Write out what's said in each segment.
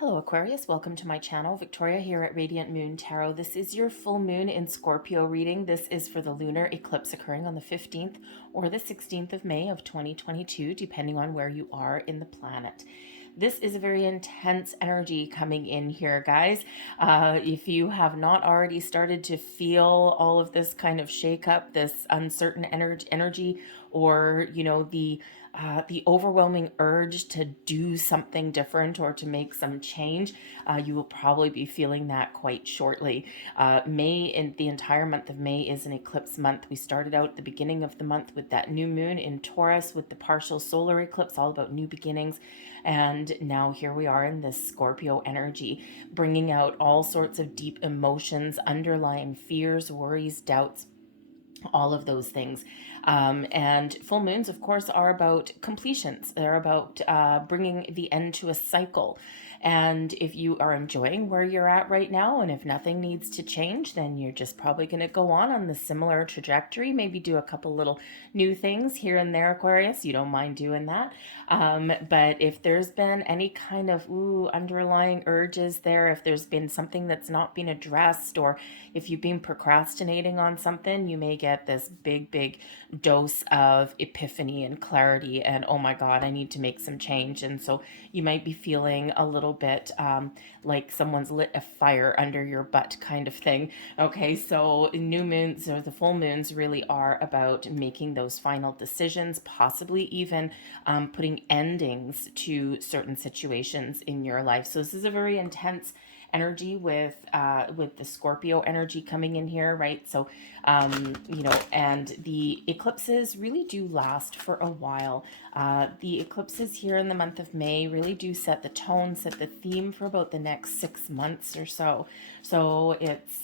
Hello Aquarius, welcome to my channel. Victoria here at Radiant Moon Tarot. This is your full moon in Scorpio reading. This is for the lunar eclipse occurring on the 15th or the 16th of May of 2022, depending on where you are in the planet. This is a very intense energy coming in here, guys. If you have not already started to feel all of this kind of shakeup, this uncertain energy, or the overwhelming urge to do something different or to make some change, you will probably be feeling that quite shortly. The entire month of May is an eclipse month. We started out at the beginning of the month with that new moon in Taurus with the partial solar eclipse, all about new beginnings. And now here we are in this Scorpio energy, bringing out all sorts of deep emotions, underlying fears, worries, doubts, all of those things. And full moons, of course, are about completions. They're about bringing the end to a cycle. And if you are enjoying where you're at right now, and if nothing needs to change, then you're just probably going to go on the similar trajectory. Maybe do a couple little new things here and there, Aquarius. You don't mind doing that. But if there's been any kind of underlying urges there, if there's been something that's not been addressed, or if you've been procrastinating on something, you may get this big dose of epiphany and clarity, and oh my god, I need to make some change. And so you might be feeling a little bit like someone's lit a fire under your butt kind of thing. Okay, so new moons or the full moons really are about making those final decisions, possibly even putting endings to certain situations in your life. So this is a very intense energy with the Scorpio energy coming in here, right? So and the eclipses really do last for a while. The eclipses here in the month of May really do set the tone, set the theme for about the next 6 months or so. So it's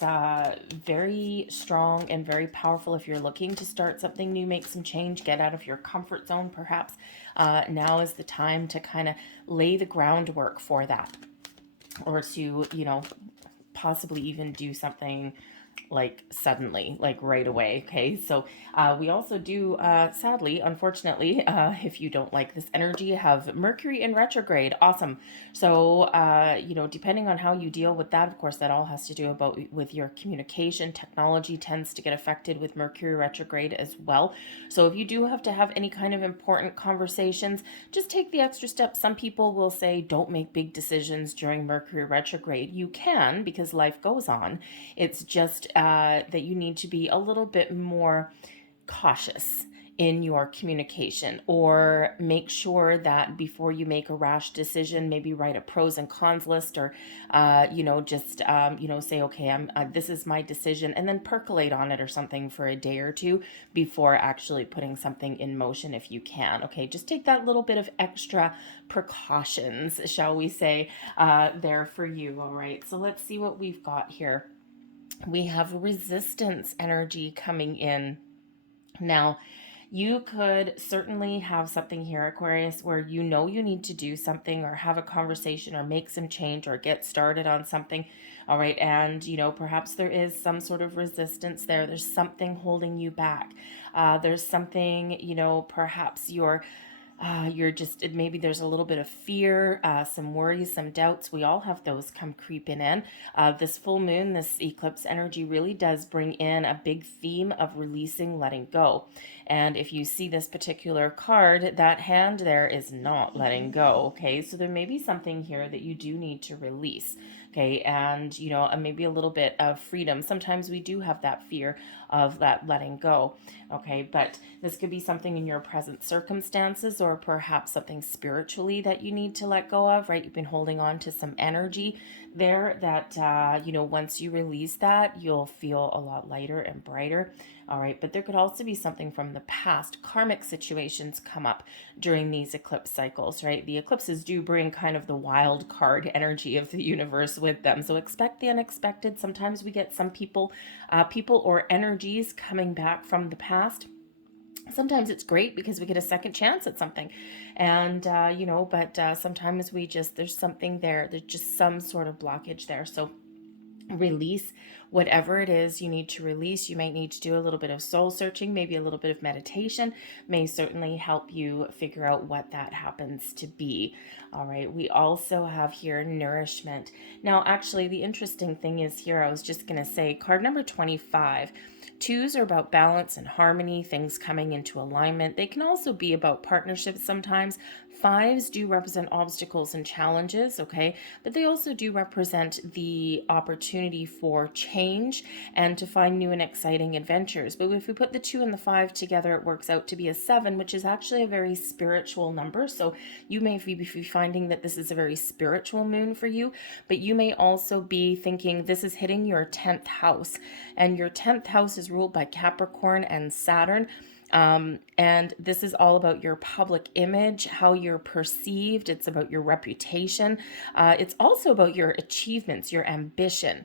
very strong and very powerful if you're looking to start something new, make some change, get out of your comfort zone perhaps. Now is the time to kind of lay the groundwork for that, or to, possibly even do something like suddenly, like right away. Okay, so we also do, sadly, unfortunately, if you don't like this energy, have Mercury in retrograde. Awesome. So depending on how you deal with that, of course, that all has to do with your communication. Technology tends to get affected with Mercury retrograde as well. So if you do have to have any kind of important conversations, just take the extra step. Some people will say don't make big decisions during Mercury retrograde. You can, because life goes on. It's just that you need to be a little bit more cautious in your communication, or make sure that before you make a rash decision, maybe write a pros and cons list, or say, okay, this is my decision, and then percolate on it or something for a day or two before actually putting something in motion if you can. Okay, just take that little bit of extra precautions, shall we say, there for you. All right, so let's see what we've got here. We have resistance energy coming in. Now, you could certainly have something here, Aquarius, where you need to do something or have a conversation or make some change or get started on something. All right. And, perhaps there is some sort of resistance there. There's something holding you back. There's something, perhaps you're just, maybe there's a little bit of fear, some worries, some doubts. We all have those come creeping in. This full moon, this eclipse energy really does bring in a big theme of releasing, letting go. And if you see this particular card, that hand there is not letting go. Okay, so there may be something here that you do need to release. Okay, and maybe a little bit of freedom. Sometimes we do have that fear of that letting go. Okay, but this could be something in your present circumstances, or perhaps something spiritually that you need to let go of, right? You've been holding on to some energy there that, once you release that, you'll feel a lot lighter and brighter. All right, but there could also be something from the past. Karmic situations come up during these eclipse cycles, right? The eclipses do bring kind of the wild card energy of the universe with them. So expect the unexpected. Sometimes we get some people or energies coming back from the past. Sometimes it's great because we get a second chance at something. And, but sometimes there's something there. There's just some sort of blockage there. So release whatever it is you need to release. You might need to do a little bit of soul searching, maybe a little bit of meditation may certainly help you figure out what that happens to be. All right, we also have here nourishment. Now, actually, the interesting thing is here, I was just going to say card number 25. Twos are about balance and harmony, things coming into alignment. They can also be about partnerships sometimes. Fives do represent obstacles and challenges, okay? But they also do represent the opportunity for change and to find new and exciting adventures. But if we put the 2 and the 5 together, it works out to be a 7, which is actually a very spiritual number. So you may be finding that this is a very spiritual moon for you, but you may also be thinking this is hitting your 10th house. And your 10th house is ruled by Capricorn and Saturn. And this is all about your public image, how you're perceived. It's about your reputation. It's also about your achievements, your ambition,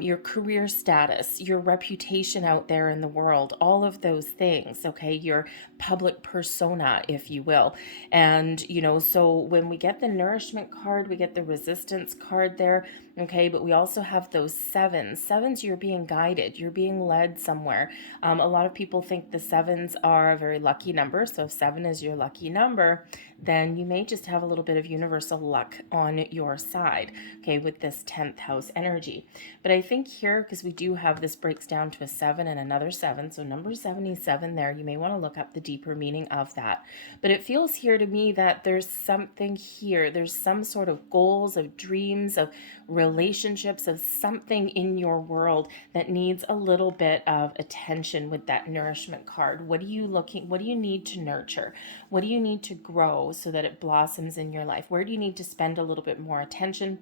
your career status, your reputation out there in the world, all of those things, okay? Your public persona, if you will. And, so when we get the nourishment card, we get the resistance card there, okay? But we also have those sevens. Sevens, you're being guided, you're being led somewhere. A lot of people think the sevens are a very lucky number. So if 7 is your lucky number, then you may just have a little bit of universal luck on your side, okay, with this 10th house energy. But I think here, because we do have this breaks down to a 7 and another 7, so number 77 there, you may want to look up the deeper meaning of that. But it feels here to me that there's something here. There's some sort of goals, of dreams, of relationships, of something in your world that needs a little bit of attention with that nourishment card. What do you need to nurture? What do you need to grow so that it blossoms in your life? Where do you need to spend a little bit more attention?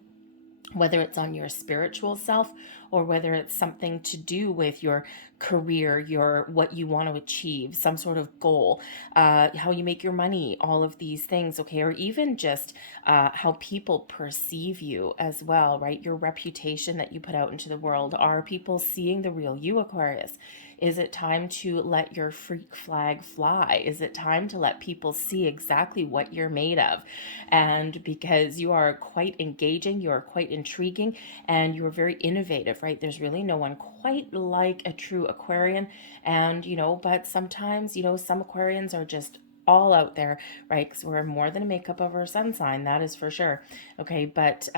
Whether it's on your spiritual self or whether it's something to do with your career, what you want to achieve, some sort of goal, how you make your money, all of these things, okay? Or even just how people perceive you as well, right? Your reputation that you put out into the world. Are people seeing the real you, Aquarius? Is it time to let your freak flag fly? Is it time to let people see exactly what you're made of? And because you are quite engaging, you are quite intriguing, and you are very innovative, right? There's really no one quite like a true Aquarian. And, but sometimes, some Aquarians are just all out there, right? Because we're more than a makeup of our sun sign, that is for sure. Okay, but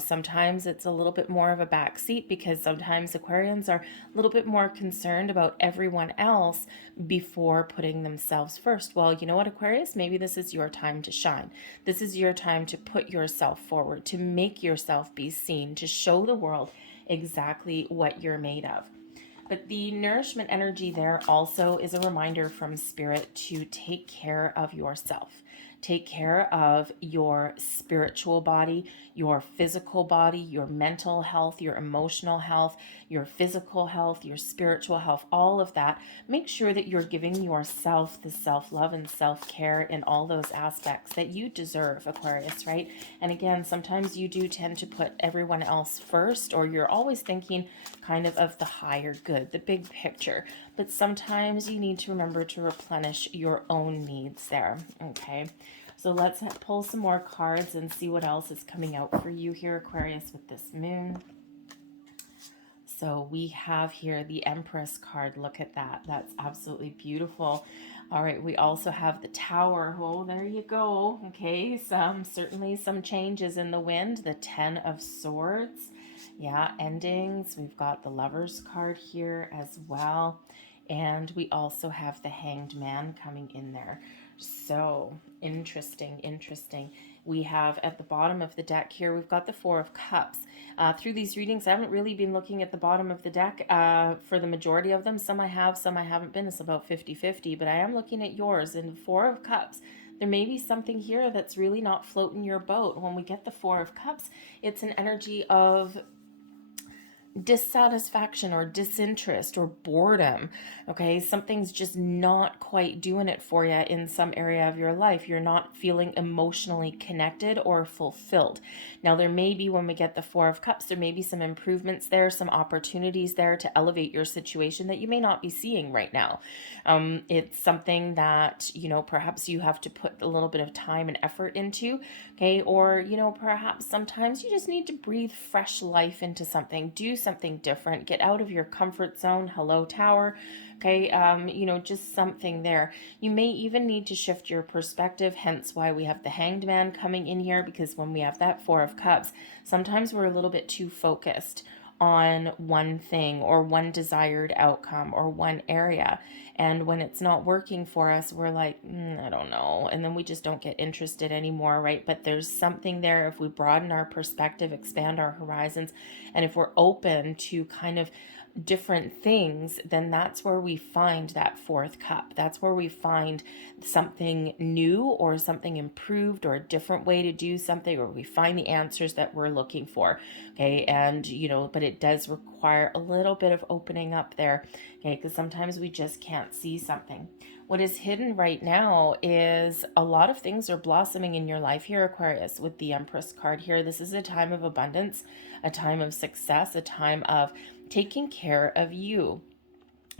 sometimes it's a little bit more of a backseat because sometimes Aquarians are a little bit more concerned about everyone else before putting themselves first. Well, you know what, Aquarius? Maybe this is your time to shine. This is your time to put yourself forward, to make yourself be seen, to show the world exactly what you're made of. But the nourishment energy there also is a reminder from Spirit to take care of yourself. Take care of your spiritual body, your physical body, your mental health, your emotional health, your physical health, your spiritual health, all of that. Make sure that you're giving yourself the self-love and self-care in all those aspects that you deserve, Aquarius, right? And again, sometimes you do tend to put everyone else first, or you're always thinking kind of the higher good, the big picture. But sometimes you need to remember to replenish your own needs there, okay? So let's pull some more cards and see what else is coming out for you here, Aquarius, with this moon. So we have here the Empress card. Look at that. That's absolutely beautiful. All right, we also have the Tower. Oh, there you go. Okay, certainly some changes in the wind. The 10 of Swords. Yeah, endings. We've got the Lovers card here as well. And we also have the Hanged Man coming in there. So interesting. We have at the bottom of the deck here, we've got the Four of Cups. Through these readings, I haven't really been looking at the bottom of the deck for the majority of them. Some I have, some I haven't been. It's about 50-50, but I am looking at yours. And the Four of Cups, there may be something here that's really not floating your boat. When we get the Four of Cups, it's an energy of dissatisfaction or disinterest or boredom. Okay, something's just not quite doing it for you in some area of your life. You're not feeling emotionally connected or fulfilled. Now, there may be, when we get the Four of Cups, there may be some improvements there, some opportunities there to elevate your situation that you may not be seeing right now. It's something that, perhaps you have to put a little bit of time and effort into, okay? Or, perhaps sometimes you just need to breathe fresh life into something, do something different. Get out of your comfort zone. Hello, Tower. Okay, just something there. You may even need to shift your perspective, hence why we have the Hanged Man coming in here, because when we have that Four of Cups, sometimes we're a little bit too focused on one thing or one desired outcome or one area. And when it's not working for us, we're like, I don't know. And then we just don't get interested anymore, right? But there's something there if we broaden our perspective, expand our horizons, and if we're open to kind of different things, then that's where we find that fourth cup. That's where we find something new or something improved or a different way to do something, or we find the answers that we're looking for. Okay. And, but it does require a little bit of opening up there. Okay. Because sometimes we just can't see something. What is hidden right now is a lot of things are blossoming in your life here, Aquarius, with the Empress card here. This is a time of abundance, a time of success, a time of taking care of you.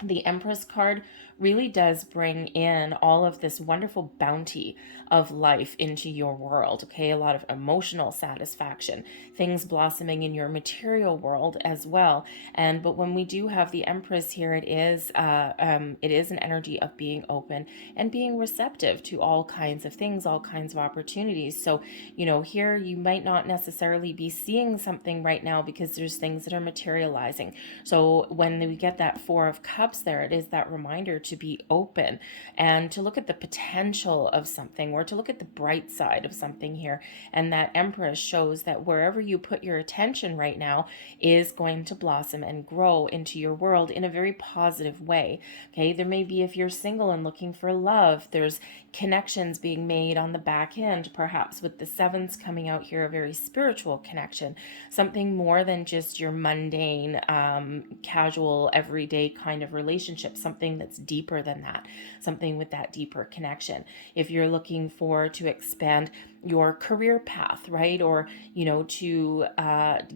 The Empress card really does bring in all of this wonderful bounty of life into your world, okay? A lot of emotional satisfaction, things blossoming in your material world as well. But when we do have the Empress here, it is an energy of being open and being receptive to all kinds of things, all kinds of opportunities. So, here you might not necessarily be seeing something right now because there's things that are materializing. So when we get that Four of Cups there, it is that reminder to be open and to look at the potential of something, or to look at the bright side of something here. And that Empress shows that wherever you put your attention right now is going to blossom and grow into your world in a very positive way. Okay, there may be, if you're single and looking for love, there's connections being made on the back end, perhaps with the sevens coming out here, a very spiritual connection, something more than just your mundane, casual, everyday kind of relationship, something that's deeper than that, something with that deeper connection. If you're looking to expand your career path, right? Or, to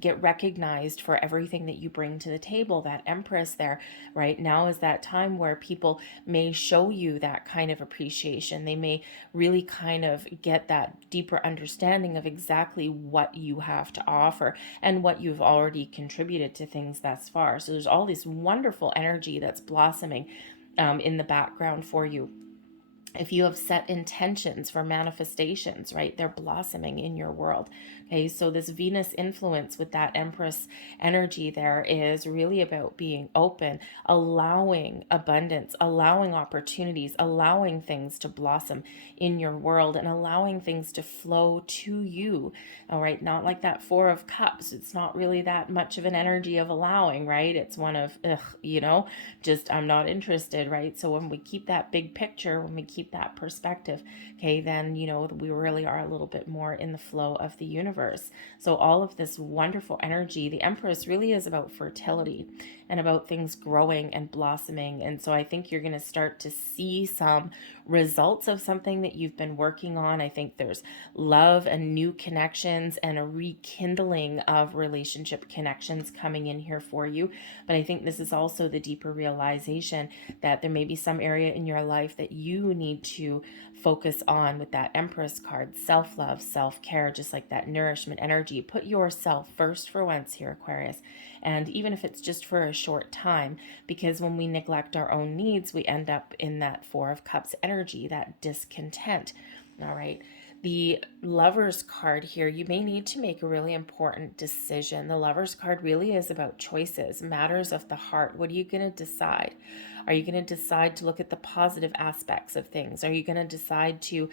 get recognized for everything that you bring to the table, that Empress there, right? Now is that time where people may show you that kind of appreciation. They may really kind of get that deeper understanding of exactly what you have to offer and what you've already contributed to things thus far. So there's all this wonderful energy that's blossoming in the background for you. If you have set intentions for manifestations, right, they're blossoming in your world. Okay, so this Venus influence with that Empress energy there is really about being open, allowing abundance, allowing opportunities, allowing things to blossom in your world, and allowing things to flow to you. All right, not like that Four of Cups. It's not really that much of an energy of allowing, right? It's one of, just I'm not interested, right? So when we keep that big picture, when we keep that perspective, okay, then we really are a little bit more in the flow of the universe. So all of this wonderful energy, the Empress really is about fertility and about things growing and blossoming. And so I think you're going to start to see some results of something that you've been working on. I think there's love and new connections and a rekindling of relationship connections coming in here for you. But I think this is also the deeper realization that there may be some area in your life that you need to focus on with that Empress card. Self-love, self-care, just like that nourishment energy. Put yourself first for once here, Aquarius. And even if it's just for a short time, because when we neglect our own needs, we end up in that Four of Cups energy, that discontent. All right. The Lover's card here, you may need to make a really important decision. The Lover's card really is about choices, matters of the heart. What are you going to decide? Are you going to decide to look at the positive aspects of things? Are you going to decide to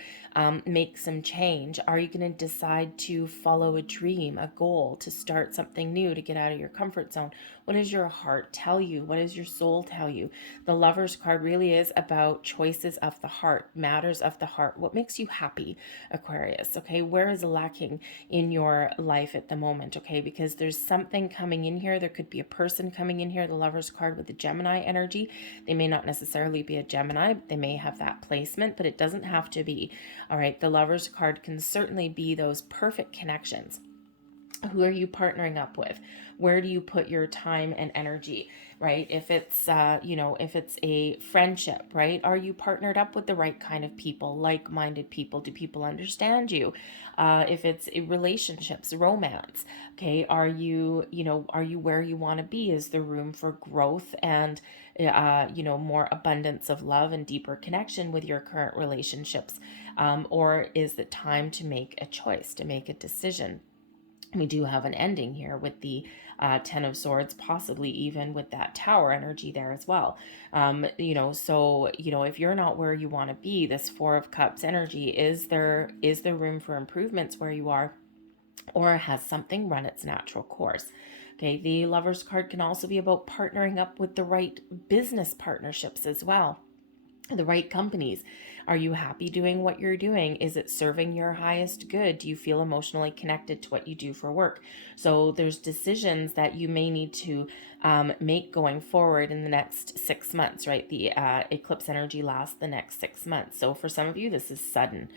make some change? Are you going to decide to follow a dream, a goal, to start something new, to get out of your comfort zone? What does your heart tell you? What does your soul tell you? The Lover's card really is about choices of the heart, matters of the heart. What makes you happy, Aquarius? Okay, where is lacking in your life at the moment? Okay, because there's something coming in here. There could be a person coming in here, the Lover's card with the Gemini energy. They may not necessarily be a Gemini. They may have that placement, but it doesn't have to be. All right, the Lover's card can certainly be those perfect connections. Who are you partnering up with? Where do you put your time and energy, right? If it's, if it's a friendship, right? Are you partnered up with the right kind of people, like-minded people? Do people understand you? If it's relationships, romance, okay, are you where you want to be? Is there room for growth and, more abundance of love and deeper connection with your current relationships? Or is it time to make a choice, to make a decision? We do have an ending here with the Ten of Swords, possibly even with that Tower energy there as well. If you're not where you want to be, this Four of Cups energy, is there room for improvements where you are, or has something run its natural course? Okay, the Lover's card can also be about partnering up with the right business partnerships as well, the right companies. Are you happy doing what you're doing? Is it serving your highest good? Do you feel emotionally connected to what you do for work? So there's decisions that you may need to make going forward in the next 6 months, right? The eclipse energy lasts the next 6 months. So for some of you, this is sudden.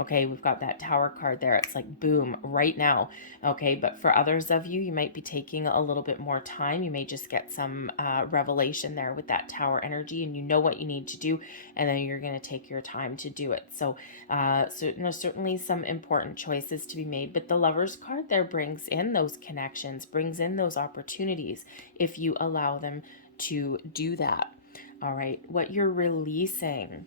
Okay, we've got that Tower card there. It's like boom, right now. Okay, but for others of you, you might be taking a little bit more time. You may just get some revelation there with that Tower energy, and you know what you need to do, and then you're going to take your time to do it. So certainly some important choices to be made, but the Lover's card there brings in those connections, brings in those opportunities if you allow them to do that. All right, what you're releasing.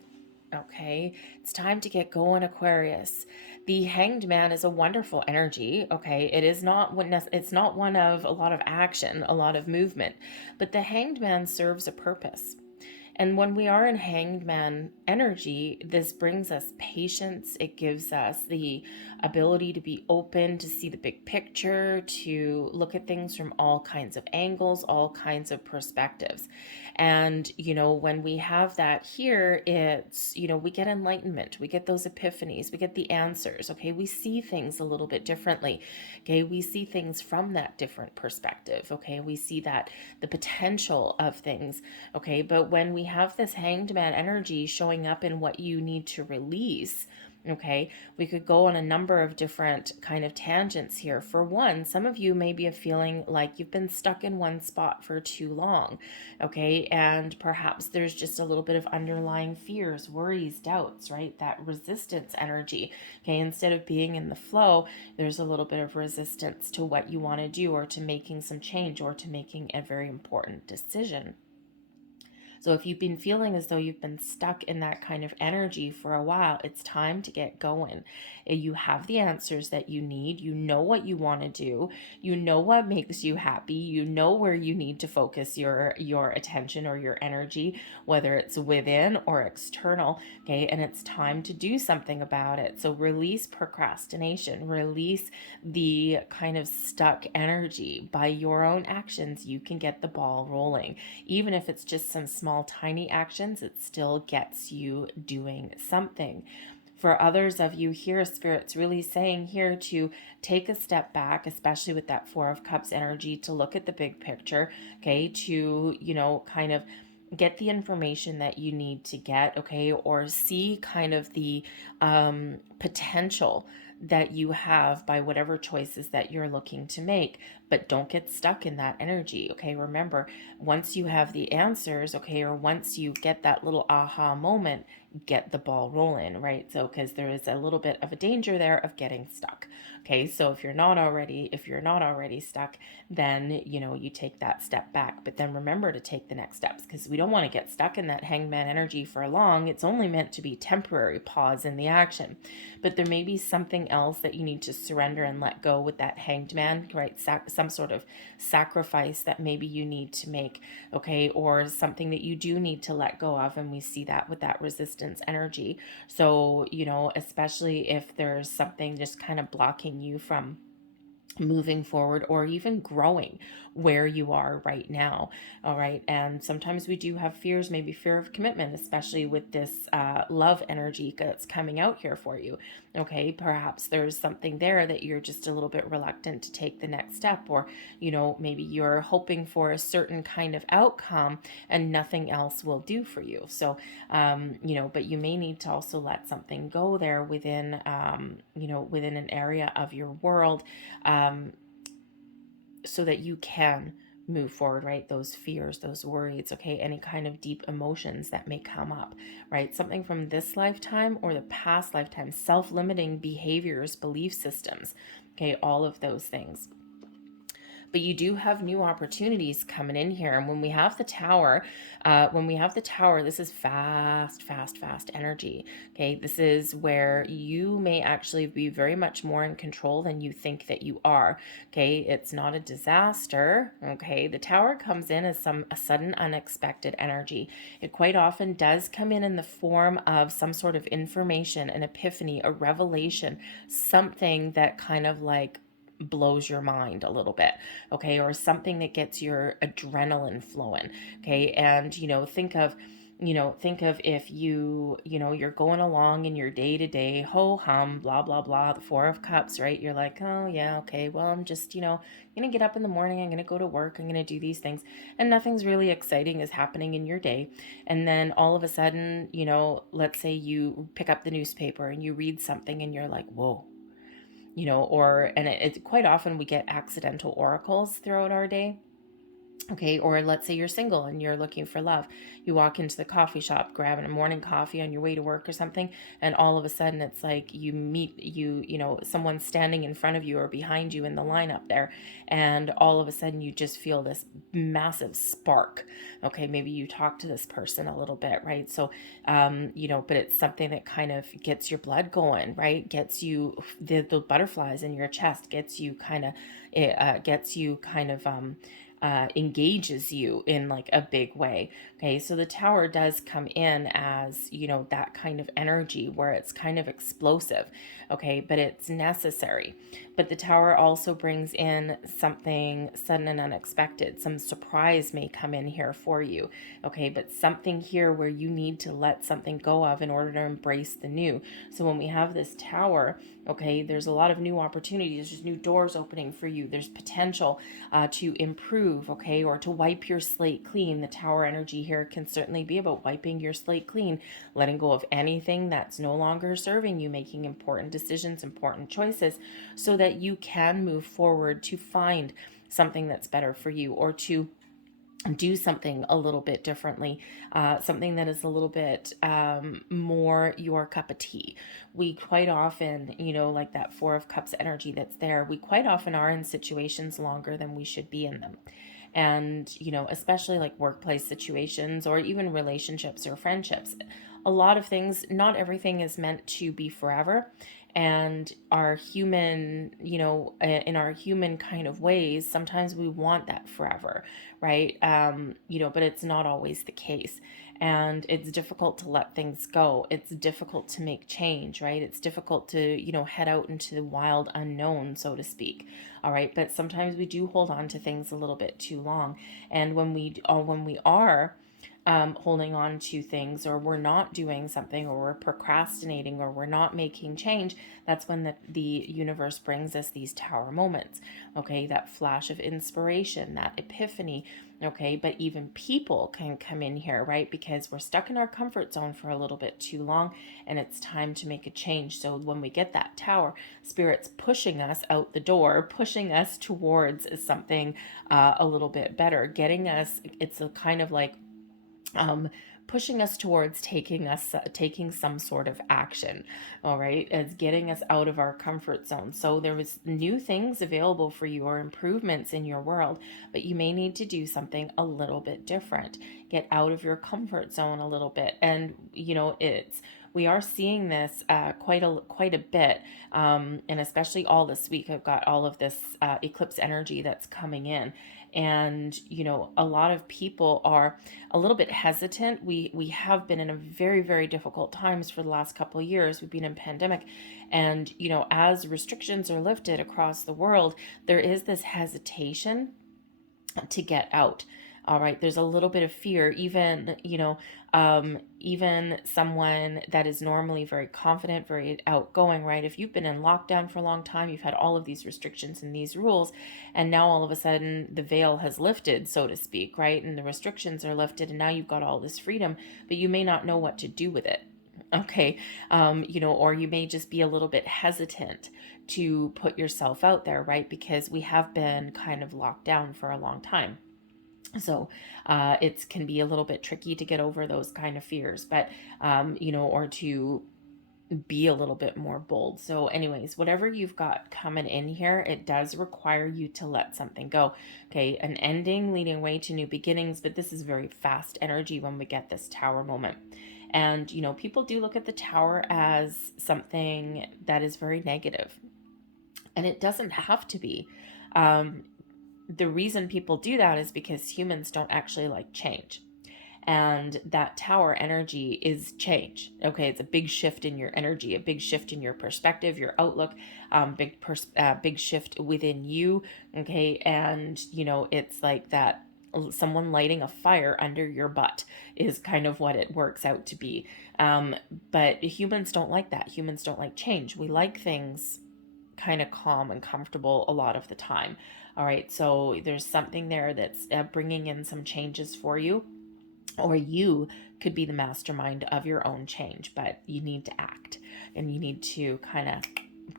Okay, it's time to get going, Aquarius. The Hanged Man is a wonderful energy. Okay, it's not one of a lot of action, a lot of movement, but the Hanged Man serves a purpose. And when we are in Hanged Man energy, this brings us patience. It gives us the ability to be open, to see the big picture, to look at things from all kinds of angles, all kinds of perspectives. And, when we have that here, it's, we get enlightenment, we get those epiphanies, we get the answers. Okay, we see things a little bit differently. Okay, we see things from that different perspective. Okay, we see that the potential of things. Okay, but when we have this Hanged Man energy showing up in what you need to release, okay, we could go on a number of different kind of tangents here. For one, some of you may be feeling like you've been stuck in one spot for too long, okay, and perhaps there's just a little bit of underlying fears, worries, doubts, right? That resistance energy, okay, instead of being in the flow, there's a little bit of resistance to what you want to do, or to making some change, or to making a very important decision. So if you've been feeling as though you've been stuck in that kind of energy for a while, it's time to get going. You have the answers that you need. You know what you want to do. You know what makes you happy. You know where you need to focus your attention or your energy, whether it's within or external. Okay, and it's time to do something about it. So release procrastination, release the kind of stuck energy. By your own actions, you can get the ball rolling. Even if it's just some small, tiny actions, it still gets you doing something. For others of you here, Spirit's really saying here to take a step back, especially with that Four of Cups energy, to look at the big picture, okay, to, kind of get the information that you need to get, okay, or see kind of the potential that you have by whatever choices that you're looking to make. But don't get stuck in that energy, okay? Remember, once you have the answers, okay, or once you get that little aha moment, get the ball rolling, right? So because there is a little bit of a danger there of getting stuck. Okay, so if you're not already stuck, then you take that step back. But then remember to take the next steps, because we don't want to get stuck in that Hangman energy for long. It's only meant to be temporary pause in the action. But there may be something else that you need to surrender and let go with that Hanged Man, right? Some sort of sacrifice that maybe you need to make, okay, or something that you do need to let go of. And we see that with that resistance energy. So, especially if there's something just kind of blocking you from moving forward or even growing where you are right now. All right. And sometimes we do have fears, maybe fear of commitment, especially with this love energy that's coming out here for you. Okay. Perhaps there's something there that you're just a little bit reluctant to take the next step, or, maybe you're hoping for a certain kind of outcome and nothing else will do for you. So, but you may need to also let something go there within, within an area of your world. you can move forward, right? Those fears, those worries, okay, any kind of deep emotions that may come up, right? Something from this lifetime or the past lifetime, self-limiting behaviors, belief systems, okay, all of those things. But you do have new opportunities coming in here. And when we have the tower, this is fast energy. Okay, this is where you may actually be very much more in control than you think that you are. Okay, it's not a disaster. Okay, the tower comes in as a sudden unexpected energy. It quite often does come in the form of some sort of information, an epiphany, a revelation, something that kind of like blows your mind a little bit, okay, or something that gets your adrenaline flowing, okay. And think of if you're going along in your day-to-day ho hum blah blah blah, the Four of Cups, right? You're like, oh yeah, okay, well, I'm just gonna get up in the morning, I'm gonna go to work, I'm gonna do these things, and nothing's really exciting is happening in your day. And then all of a sudden, let's say you pick up the newspaper and you read something and you're like, whoa, and it quite often we get accidental oracles throughout our day. Okay, or let's say you're single and you're looking for love. You walk into the coffee shop, grabbing a morning coffee on your way to work or something, and all of a sudden it's like you meet someone standing in front of you or behind you in the lineup there, and all of a sudden you just feel this massive spark. Okay, maybe you talk to this person a little bit, right? So, but it's something that kind of gets your blood going, right? Gets you the butterflies in your chest, gets you kind of engages you in like a big way. Okay, so the tower does come in as, that kind of energy where it's kind of explosive. Okay, but it's necessary. But the tower also brings in something sudden and unexpected. Some surprise may come in here for you. Okay, but something here where you need to let something go of in order to embrace the new. So when we have this tower, okay, there's a lot of new opportunities. There's new doors opening for you. There's potential to improve, okay, or to wipe your slate clean. The tower energy here can certainly be about wiping your slate clean, letting go of anything that's no longer serving you, making important decisions, important choices, so that you can move forward to find something that's better for you, or to do something a little bit differently, something that is a little bit more your cup of tea. We quite often, like that Four of Cups energy that's there, we quite often are in situations longer than we should be in them. And, especially like workplace situations or even relationships or friendships. A lot of things, not everything is meant to be forever. And our human, in our human kind of ways, sometimes we want that forever, right? But it's not always the case. And it's difficult to let things go. It's difficult to make change, right? It's difficult to, head out into the wild unknown, so to speak. All right. But sometimes we do hold on to things a little bit too long. And when we are holding on to things, or we're not doing something, or we're procrastinating, or we're not making change, that's when the universe brings us these tower moments. Okay, that flash of inspiration, that epiphany. Okay, but even people can come in here, right? Because we're stuck in our comfort zone for a little bit too long, and it's time to make a change. So when we get that tower, Spirit's pushing us out the door, pushing us towards something a little bit better, getting us, it's a kind of like pushing us towards taking some sort of action. All right, it's getting us out of our comfort zone. So there was new things available for you, or improvements in your world, but you may need to do something a little bit different. Get out of your comfort zone a little bit. And we are seeing this quite a bit, and especially all this week. I've got all of this eclipse energy that's coming in, and a lot of people are a little bit hesitant. We have been in a very, very difficult times for the last couple of years. We've been in pandemic, and as restrictions are lifted across the world, there is this hesitation to get out. All right, there's a little bit of fear. Even someone that is normally very confident, very outgoing, right? If you've been in lockdown for a long time, you've had all of these restrictions and these rules, and now all of a sudden the veil has lifted, so to speak, right? And the restrictions are lifted, and now you've got all this freedom, but you may not know what to do with it. Okay. Or you may just be a little bit hesitant to put yourself out there, right? Because we have been kind of locked down for a long time. So it can be a little bit tricky to get over those kind of fears, but, or to be a little bit more bold. So anyways, whatever you've got coming in here, it does require you to let something go. Okay, an ending leading way to new beginnings, but this is very fast energy when we get this tower moment. And people do look at the tower as something that is very negative, and it doesn't have to be. The reason people do that is because humans don't actually like change, and that tower energy is change. Okay, it's a big shift in your energy, a big shift in your perspective, your outlook, big shift within you. Okay, and it's like that, someone lighting a fire under your butt is kind of what it works out to be. But humans don't like that. Humans don't like change. We like things kind of calm and comfortable a lot of the time. All right, so there's something there that's bringing in some changes for you, or you could be the mastermind of your own change, but you need to act, and you need to kind of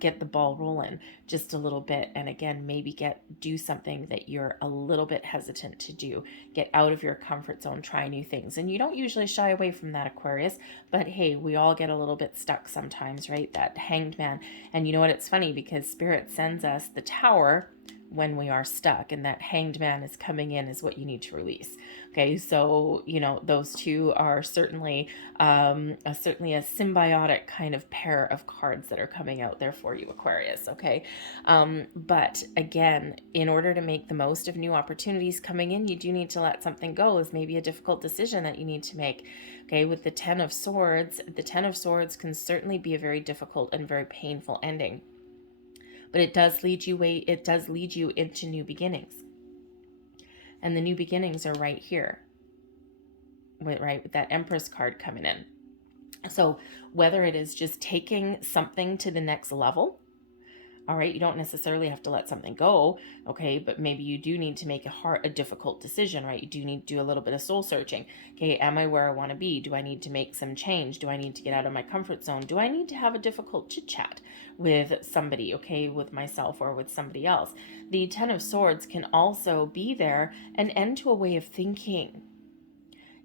get the ball rolling just a little bit. And again, maybe do something that you're a little bit hesitant to do. Get out of your comfort zone, try new things. And you don't usually shy away from that, Aquarius, but hey, we all get a little bit stuck sometimes, right? That Hanged Man. And you know what, it's funny because Spirit sends us the Tower when we are stuck, and that Hanged Man is coming in is what you need to release. Okay, so those two are certainly certainly a symbiotic kind of pair of cards that are coming out there for you, Aquarius. Okay, but again, in order to make the most of new opportunities coming in, you do need to let something go. Is maybe a difficult decision that you need to make. Okay, with the Ten of Swords, the Ten of Swords can certainly be a very difficult and very painful ending, but it does lead you into new beginnings. And the new beginnings are right here, right, with that Empress card coming in. So whether it is just taking something to the next level, all right, you don't necessarily have to let something go, okay, but maybe you do need to make a difficult decision, right? You do need to do a little bit of soul searching. Okay, am I where I want to be? Do I need to make some change? Do I need to get out of my comfort zone? Do I need to have a difficult chit chat with somebody, okay, with myself or with somebody else? The Ten of Swords can also be there, an end to a way of thinking.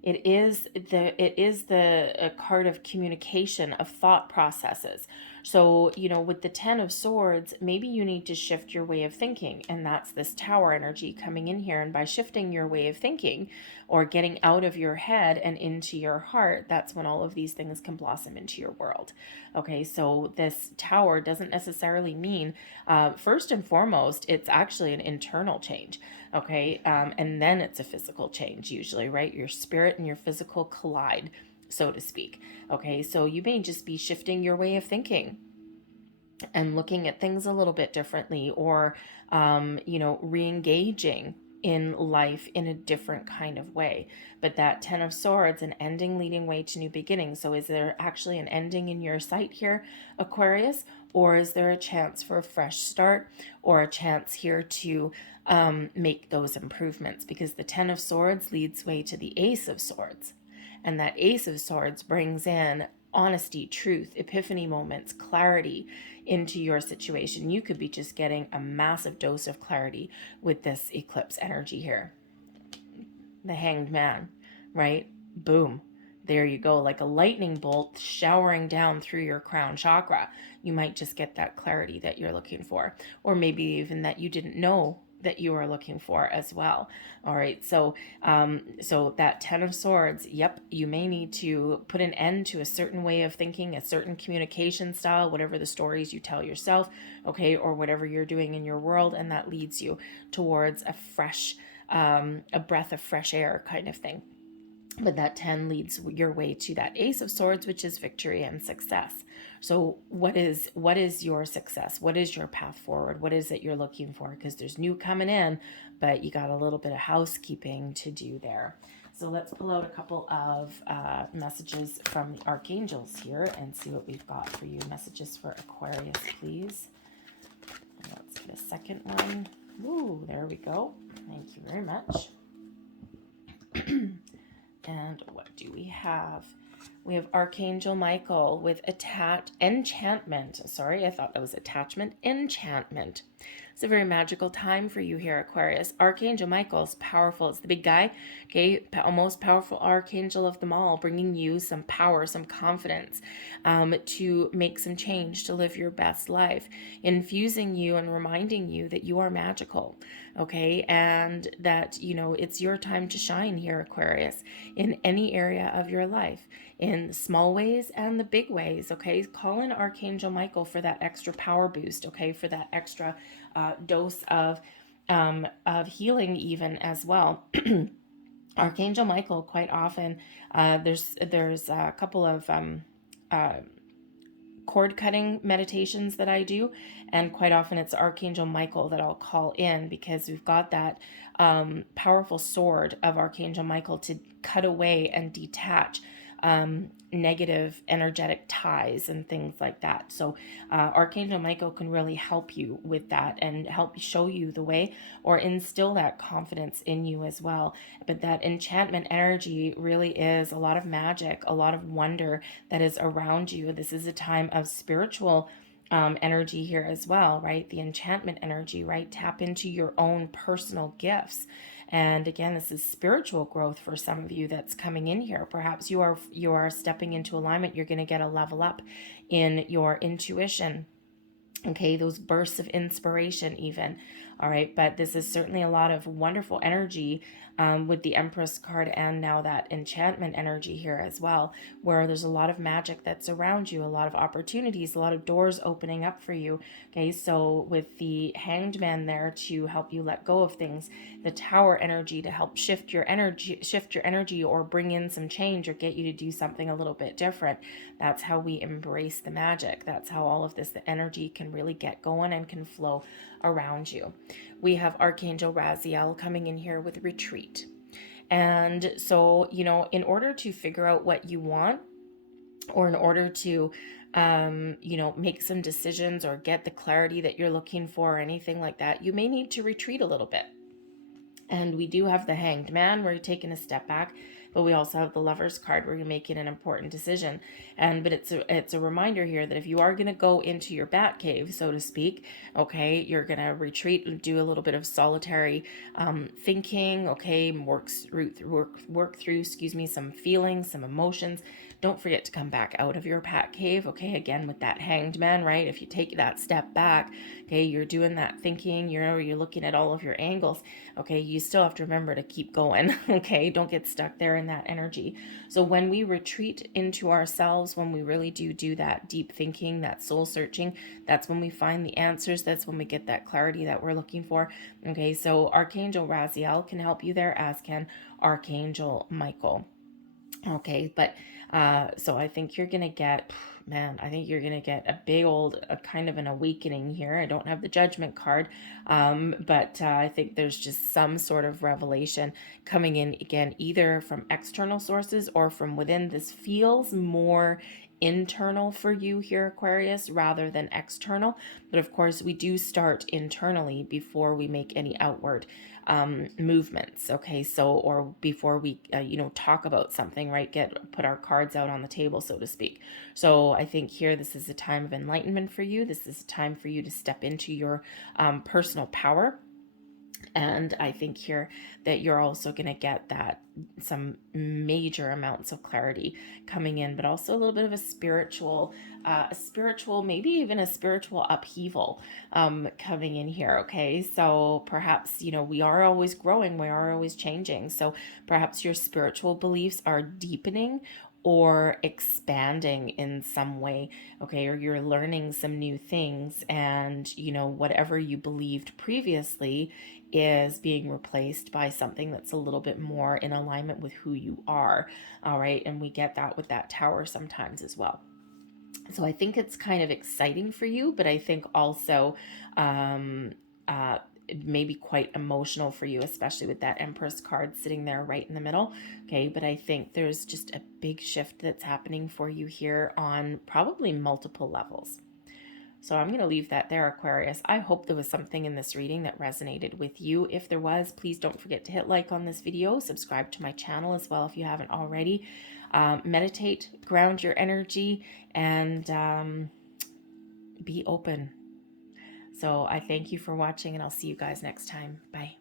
It is the card of communication, of thought processes. So, with the Ten of Swords, maybe you need to shift your way of thinking, and that's this Tower energy coming in here. And by shifting your way of thinking, or getting out of your head and into your heart, that's when all of these things can blossom into your world. Okay, so this Tower doesn't necessarily mean, first and foremost, it's actually an internal change. Okay, and then it's a physical change usually, right? Your spirit and your physical collide, so to speak. Okay, so you may just be shifting your way of thinking and looking at things a little bit differently, or re-engaging in life in a different kind of way. But that Ten of Swords, an ending leading way to new beginnings. So is there actually an ending in your sight here, Aquarius? Or is there a chance for a fresh start, or a chance here to make those improvements? Because the Ten of Swords leads way to the Ace of Swords. And that Ace of Swords brings in honesty, truth, epiphany moments, clarity into your situation. You could be just getting a massive dose of clarity with this eclipse energy here. The Hanged Man, right? Boom. There you go, like a lightning bolt showering down through your crown chakra. You might just get that clarity that you're looking for, or maybe even that you didn't know that you are looking for as well. All right, so that Ten of Swords, yep, you may need to put an end to a certain way of thinking, a certain communication style, whatever the stories you tell yourself, okay, or whatever you're doing in your world, and that leads you towards a fresh, a breath of fresh air kind of thing. But that 10 leads your way to that Ace of Swords, which is victory and success. So what is your success? What is your path forward? What is it you're looking for? Because there's new coming in, but you got a little bit of housekeeping to do there. So let's pull out a couple of messages from the archangels here and see what we've got for you. Messages for Aquarius, please. And let's get a second one. Ooh, there we go. Thank you very much. And what do we have? We have Archangel Michael with enchantment. Sorry, I thought that was attachment. Enchantment. It's a very magical time for you here, Aquarius. Archangel Michael is powerful. It's the big guy, okay? Most powerful archangel of them all, bringing you some power, some confidence, to make some change, to live your best life, infusing you and reminding you that you are magical, okay? And that, it's your time to shine here, Aquarius, in any area of your life, in the small ways and the big ways, okay? Call in Archangel Michael for that extra power boost, okay? For that extra dose of healing even as well. Archangel Michael, quite often, there's a couple of cord cutting meditations that I do, and quite often it's Archangel Michael that I'll call in, because we've got that powerful sword of Archangel Michael to cut away and detach negative energetic ties and things like that. So Archangel Michael can really help you with that and help show you the way, or instill that confidence in you as well. But that enchantment energy really is a lot of magic, a lot of wonder that is around you. This is a time of spiritual energy here as well, right? The enchantment energy, right? Tap into your own personal gifts. And again, this is spiritual growth for some of you that's coming in here. Perhaps you are stepping into alignment. You're going to get a level up in your intuition. Okay, those bursts of inspiration even. All right, but this is certainly a lot of wonderful energy with the Empress card, and now that enchantment energy here as well, where there's a lot of magic that's around you, a lot of opportunities, a lot of doors opening up for you. Okay, so with the Hanged Man there to help you let go of things, the Tower energy to help shift your energy or bring in some change or get you to do something a little bit different. That's how we embrace the magic. That's how all of this, the energy can really get going and can flow around you. We have Archangel Raziel coming in here with retreat. And so, in order to figure out what you want, or in order to, make some decisions or get the clarity that you're looking for or anything like that, you may need to retreat a little bit. And we do have the Hanged Man, where you're taking a step back, but we also have the Lover's card, where you're making an important decision. But it's a reminder here that if you are going to go into your bat cave, so to speak, okay, you're going to retreat and do a little bit of solitary thinking, okay, work through, some feelings, some emotions. Don't forget to come back out of your bat cave, okay, again with that Hanged Man, right? If you take that step back, okay, you're doing that thinking, you're looking at all of your angles, okay, you still have to remember to keep going, okay? Don't get stuck there in that energy. So when we retreat into ourselves, when we really do that deep thinking, that soul searching, that's when we find the answers. That's when we get that clarity that we're looking for. Okay, so Archangel Raziel can help you there, as can Archangel Michael. Okay, but so I think you're gonna get, a big old kind of an awakening here. I don't have the Judgment card, but I think there's just some sort of revelation coming in again, either from external sources or from within. This feels more internal for you here, Aquarius, rather than external. But of course, we do start internally before we make any outward movements. Okay, so, or before we talk about something, right, put our cards out on the table, so to speak. So I think here, this is a time of enlightenment for you. This is a time for you to step into your personal power. And I think here that you're also going to get some major amounts of clarity coming in, but also a little bit of a spiritual, maybe even a spiritual upheaval coming in here. Okay, so perhaps, we are always growing, we are always changing. So perhaps your spiritual beliefs are deepening or expanding in some way, okay, or you're learning some new things, and whatever you believed previously is being replaced by something that's a little bit more in alignment with who you are. All right, and we get that with that Tower sometimes as well. So I think it's kind of exciting for you, but I think also it may be quite emotional for you, especially with that Empress card sitting there right in the middle. Okay, but I think there's just a big shift that's happening for you here on probably multiple levels. So I'm going to leave that there, Aquarius. I hope there was something in this reading that resonated with you. If there was, please don't forget to hit like on this video. Subscribe to my channel as well if you haven't already. Meditate, ground your energy, and be open. So I thank you for watching, and I'll see you guys next time. Bye.